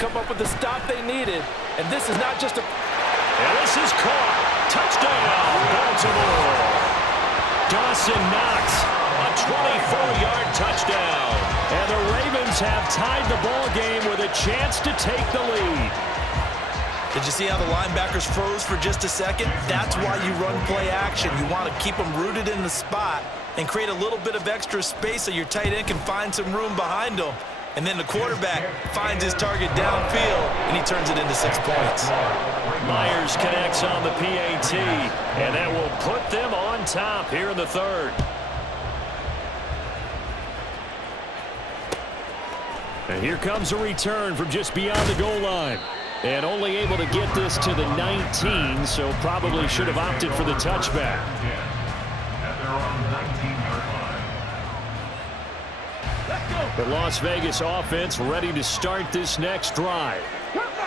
come up with the stop they needed. And this is not just a... And this is caught. Touchdown, Baltimore. Dawson Knox, a 24-yard touchdown. And the Ravens have tied the ball game with a chance to take the lead. Did you see how the linebackers froze for just a second? That's why you run play action. You want to keep them rooted in the spot and create a little bit of extra space so your tight end can find some room behind them. And then the quarterback finds his target downfield, and he turns it into 6 points. Myers connects on the PAT, and that will put them on top here in the third. And here comes a return from just beyond the goal line. And only able to get this to the 19, so probably should have opted for the touchback. The Las Vegas offense ready to start this next drive.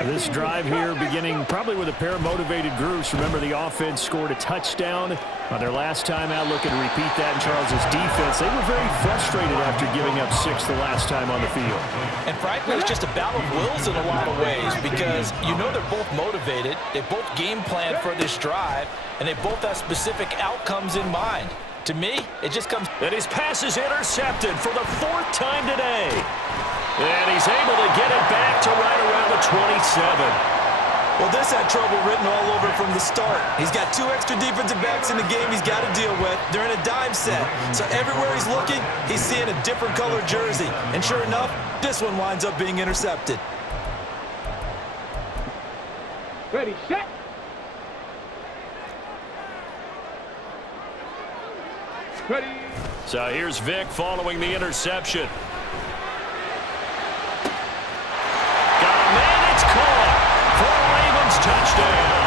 This drive here beginning probably with a pair of motivated groups. Remember, the offense scored a touchdown on their last time out, looking to repeat that in Charles's defense. They were very frustrated after giving up 6 the last time on the field. And frankly, it's just a battle of wills in a lot of ways because you know they're both motivated, they both game plan for this drive, and they both have specific outcomes in mind. To me, it just comes... And his pass is intercepted for the 4th time today. And he's able to get it back to right around the 27. Well, this had trouble written all over from the start. He's got 2 extra defensive backs in the game he's got to deal with. They're in a dime set. So everywhere he's looking, he's seeing a different color jersey. And sure enough, this one winds up being intercepted. Ready, set. Ready. So here's Vic following the interception. Got a man, it's caught for a Ravens touchdown.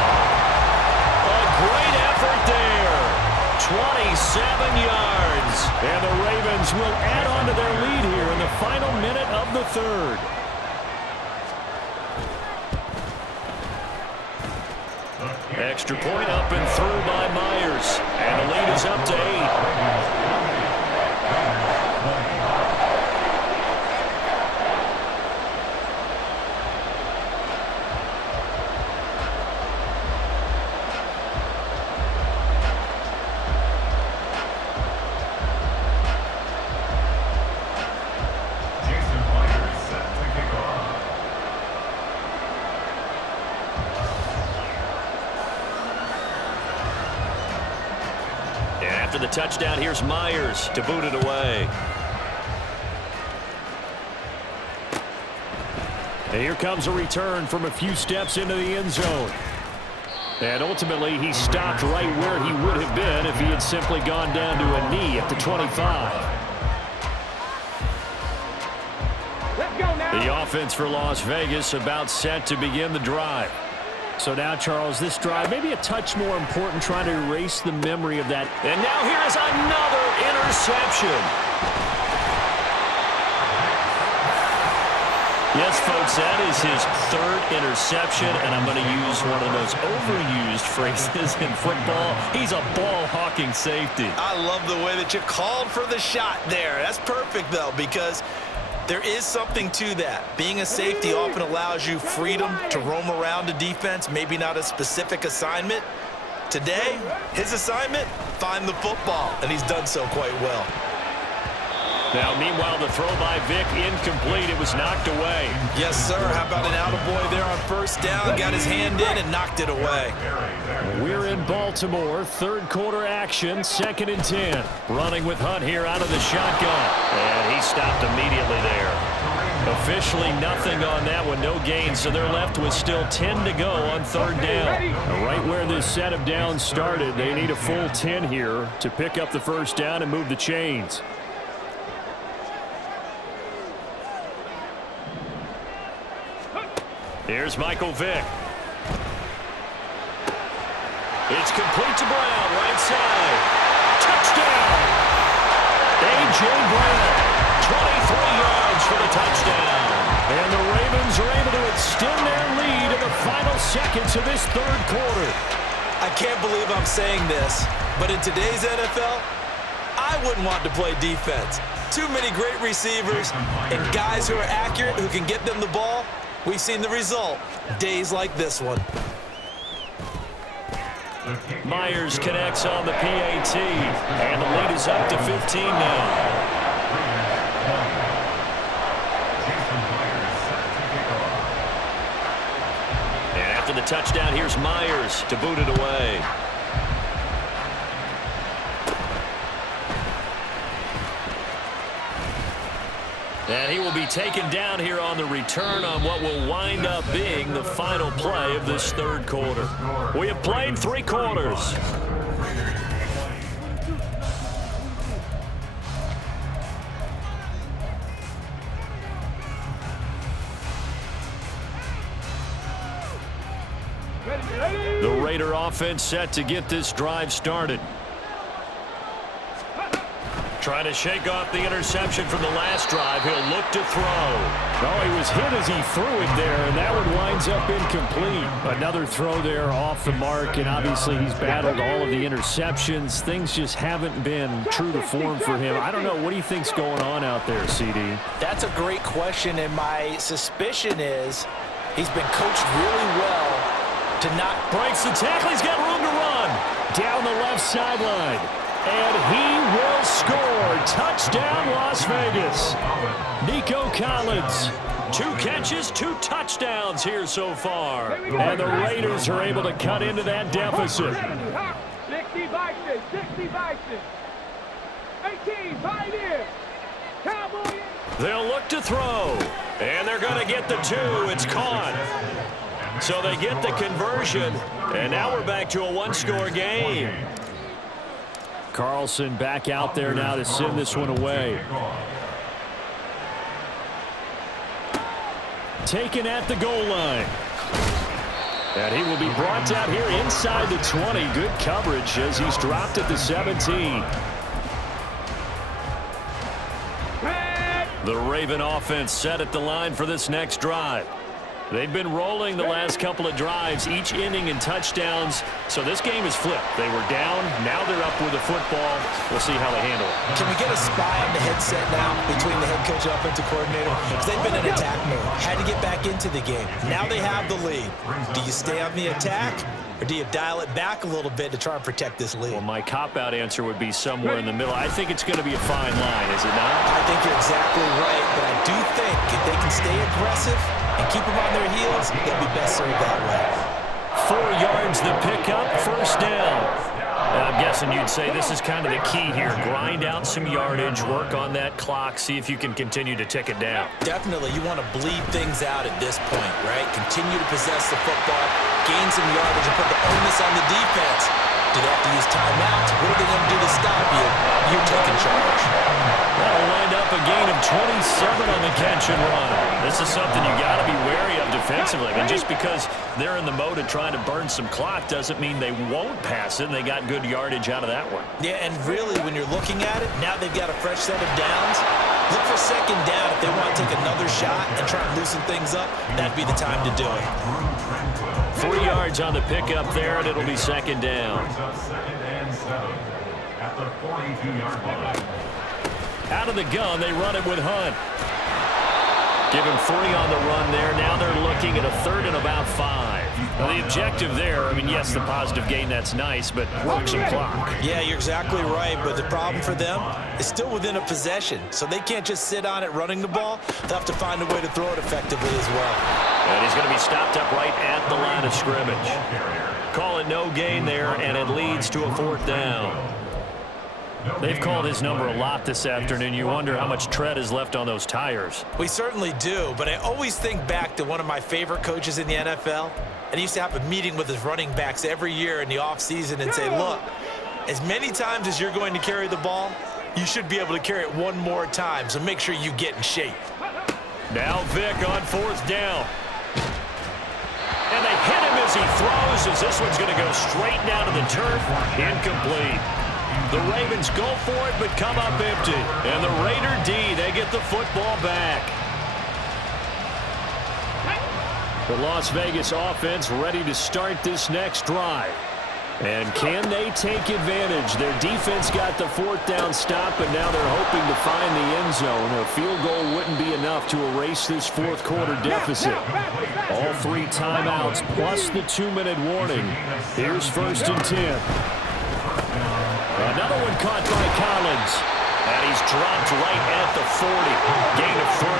A great effort there. 27 yards. And the Ravens will add on to their lead here in the final minute of the third. Extra point up and through by Myers. And the lead is up to 8. After the touchdown, here's Myers to boot it away. And here comes a return from a few steps into the end zone. And ultimately, he stopped right where he would have been if he had simply gone down to a knee at the 25. Let's go now. The offense for Las Vegas about set to begin the drive. So now, Charles, this drive may be a touch more important, trying to erase the memory of that. And now here is another interception. Yes, folks, that is his 3rd interception, and I'm going to use one of the most overused phrases in football. He's a ball-hawking safety. I love the way that you called for the shot there. That's perfect, though, because there is something to that. Being a safety often allows you freedom to roam around a defense, maybe not a specific assignment. Today, his assignment, find the football, and he's done so quite well. Now, meanwhile, the throw by Vic incomplete. It was knocked away. Yes, sir. How about an attaboy there on first down? Got his hand in and knocked it away. We're in Baltimore. 3rd quarter action, 2nd and 10. Running with Hunt here out of the shotgun. And he stopped immediately there. Officially nothing on that one. No gain, so they're left with still 10 to go on 3rd down. Right where this set of downs started, they need a full 10 here to pick up the first down and move the chains. Here's Michael Vick. It's complete to Brown, right side. Touchdown! A.J. Brown, 23 yards for the touchdown. And the Ravens are able to extend their lead in the final seconds of this 3rd quarter. I can't believe I'm saying this, but in today's NFL, I wouldn't want to play defense. Too many great receivers and guys who are accurate, who can get them the ball. We've seen the result. Days like this one. Myers connects on the PAT, and the lead is up to 15 now. And after the touchdown, here's Myers to boot it away. And he will be taken down here on the return on what will wind up being the final play of this third quarter. We have played 3 quarters. The Raider offense set to get this drive started. Trying to shake off the interception from the last drive. He'll look to throw. Oh, he was hit as he threw it there, and that one winds up incomplete. Another throw there off the mark, and obviously he's battled all of the interceptions. Things just haven't been true to form for him. I don't know. What do you think's going on out there, CD? That's a great question, and my suspicion is he's been coached really well to not... Breaks the tackle. He's got room to run. Down the left sideline. And he will score. Touchdown, Las Vegas. Nico Collins. 2 catches, 2 touchdowns here so far. And the Raiders are able to cut into that deficit. 60 Bison, 60 Bison. 18, Pioneer. Cowboys. They'll look to throw. And they're going to get the 2. It's caught. So they get the conversion. And now we're back to a 1-score game. Carlson back out there now to send this one away. Taken at the goal line. And he will be brought down here inside the 20. Good coverage as he's dropped at the 17. The Raven offense set at the line for this next drive. They've been rolling the last couple of drives, each inning in touchdowns. So this game is flipped. They were down. Now they're up with the football. We'll see how they handle it. Can we get a spy on the headset now between the head coach and offensive coordinator? Because they've been in attack mode. Had to get back into the game. Now they have the lead. Do you stay on the attack, or do you dial it back a little bit to try and protect this lead? Well, my cop-out answer would be somewhere in the middle. I think it's going to be a fine line, is it not? I think you're exactly right, but I do think if they can stay aggressive and keep them on their heels, they'll be best served that way. 4 yards the pickup, first down. I'm guessing you'd say this is kind of the key here. Grind out some yardage, work on that clock, see if you can continue to tick it down. Definitely, you want to bleed things out at this point, right? Continue to possess the football, gain some yardage, and put the onus on the defense. Do they have to use timeouts? What are they going to do to stop you? You're taking charge. That'll wind up a gain of 27 on the catch and run. This is something you got to be wary of defensively. And just because they're in the mode of trying to burn some clock doesn't mean they won't pass it. And they got good yardage out of that one. Yeah, and really, when you're looking at it, now they've got a fresh set of downs. Look for second down. If they want to take another shot and try and loosen things up, that'd be the time to do it. 3 yards on the pickup there, and it'll be second down. Out of the gun, they run it with Hunt. Give him 3 on the run there. Now they're looking at a 3rd and about 5. Now the objective there, I mean, yes, the positive gain, that's nice, but work some clock. Yeah, you're exactly right, but the problem for them is still within a possession, so they can't just sit on it running the ball. They'll have to find a way to throw it effectively as well. And he's going to be stopped up right at the line of scrimmage. Call it no gain there, and it leads to a 4th down. They've called his number a lot this afternoon. You wonder how much tread is left on those tires. We certainly do, but I always think back to one of my favorite coaches in the NFL, and he used to have a meeting with his running backs every year in the offseason and say, look, as many times as you're going to carry the ball, you should be able to carry it one more time, so make sure you get in shape. Now Vic on 4th down. And they hit him as he throws, as this one's going to go straight down to the turf. Incomplete. The Ravens go for it, but come up empty. And the Raider D, they get the football back. The Las Vegas offense ready to start this next drive. And can they take advantage? Their defense got the fourth down stop, and now they're hoping to find the end zone. A field goal wouldn't be enough to erase this fourth quarter deficit. All 3 timeouts plus the 2-minute warning. Here's 1st and 10. Another one caught by Collins. And he's dropped right at the 40. Gain of 3.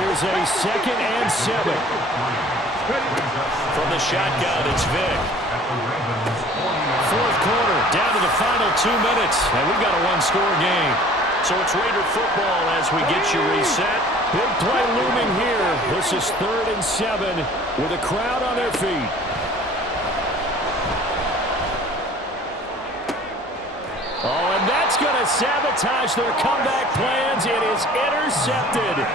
Here's a 2nd and 7. From the shotgun, it's Vic. Fourth quarter, down to the final 2 minutes, and we've got a one-score game. So it's Raider football as we get you reset. Big play looming here. This is 3rd and 7 with a crowd on their feet. Oh, and that's going to sabotage their comeback plans. It is intercepted.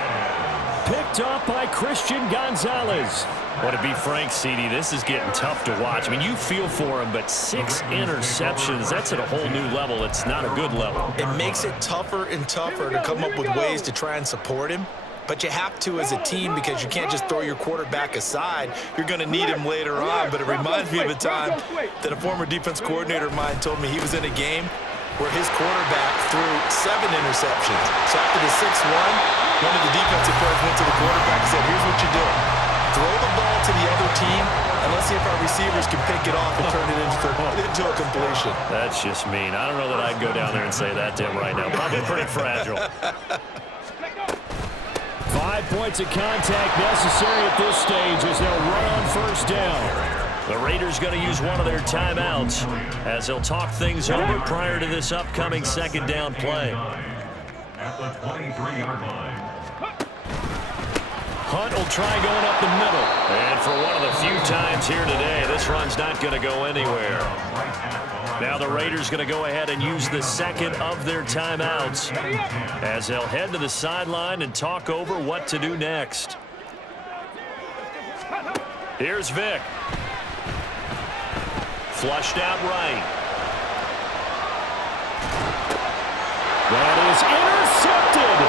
Picked off by Christian Gonzalez. Well, to be frank, CD, this is getting tough to watch. I mean, you feel for him, but 6 interceptions, that's at a whole new level. It's not a good level. It makes it tougher and tougher to come up with ways to try and support him. But you have to as a team because you can't just throw your quarterback aside. You're going to need him later on. But it reminds me of a time that a former defense coordinator of mine told me he was in a game where his quarterback threw 7 interceptions. So after the 6-1, one of the defensive players went to the quarterback and said, here's what you do. Throw the ball to the other team, and let's see if our receivers can pick it off and turn it into a completion. That's just mean. I don't know that I'd go down there and say that to him right now. Probably pretty fragile. 5 points of contact necessary at this stage as they'll run on 1st down. The Raiders going to use one of their timeouts as they'll talk things over prior to this upcoming 2nd down play. At the 23-yard line. Hunt will try going up the middle. And for one of the few times here today, this run's not going to go anywhere. Now the Raiders going to go ahead and use the 2nd of their timeouts as they'll head to the sideline and talk over what to do next. Here's Vic. Flushed out right. That is intercepted.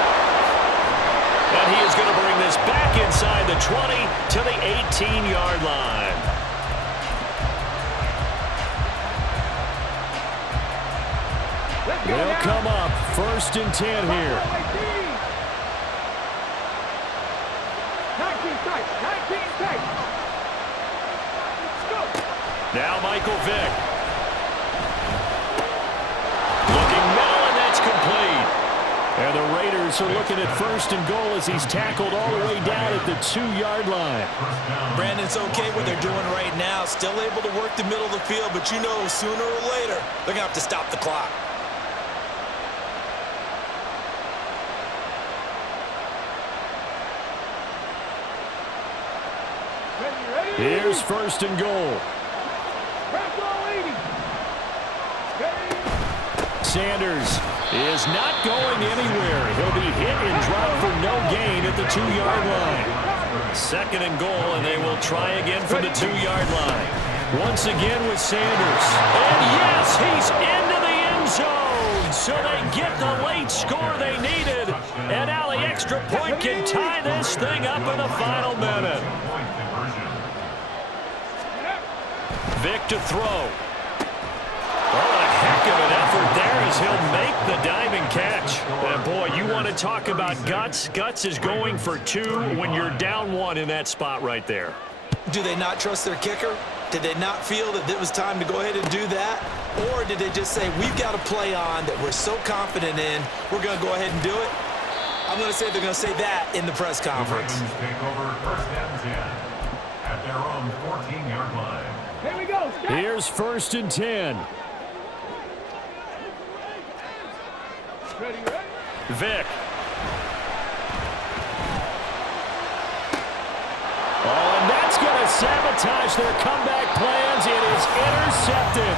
And he is going to bring this back inside the 20 to the 18-yard line. They'll come up 1st and 10 here. 19 tight. Now Michael Vick. Looking middle, and that's complete. And the Raiders are looking at 1st and goal as he's tackled all the way down at the 2-yard line. Brandon, it's okay what they're doing right now. Still able to work the middle of the field, but you know sooner or later they're going to have to stop the clock. Here's 1st and goal. Sanders is not going anywhere. He'll be hit and dropped for no gain at the 2-yard line. 2nd and goal, and they will try again from the 2-yard line. Once again with Sanders. And yes, he's into the end zone. So they get the late score they needed. And now the extra point can tie this thing up in the final minute. Vic to throw. Oh, a heck of an effort there as he'll make the diving catch. And boy, you want to talk about guts. Guts is going for 2 when you're down 1 in that spot right there. Do they not trust their kicker? Did they not feel that it was time to go ahead and do that? Or did they just say, we've got a play on that we're so confident in, we're going to go ahead and do it? I'm going to say they're going to say that in the press conference. The Ravens take over 1st and 10 at their own 14-yard line. Here we go. Here's 1st and 10. Ready? Vic. Oh, and that's going to sabotage their comeback plans. It is intercepted.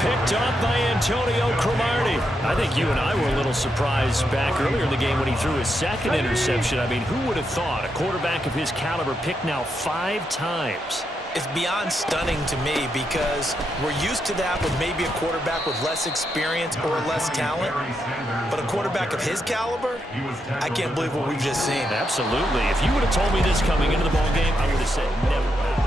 Picked up by Antonio Cromartie. I think you and I were a little surprised back earlier in the game when he threw his 2nd interception. I mean, who would have thought a quarterback of his caliber picked now 5 times? It's beyond stunning to me because we're used to that with maybe a quarterback with less experience or less talent. But a quarterback of his caliber, I can't believe what we've just seen. Absolutely. If you would have told me this coming into the ballgame, I would have said never.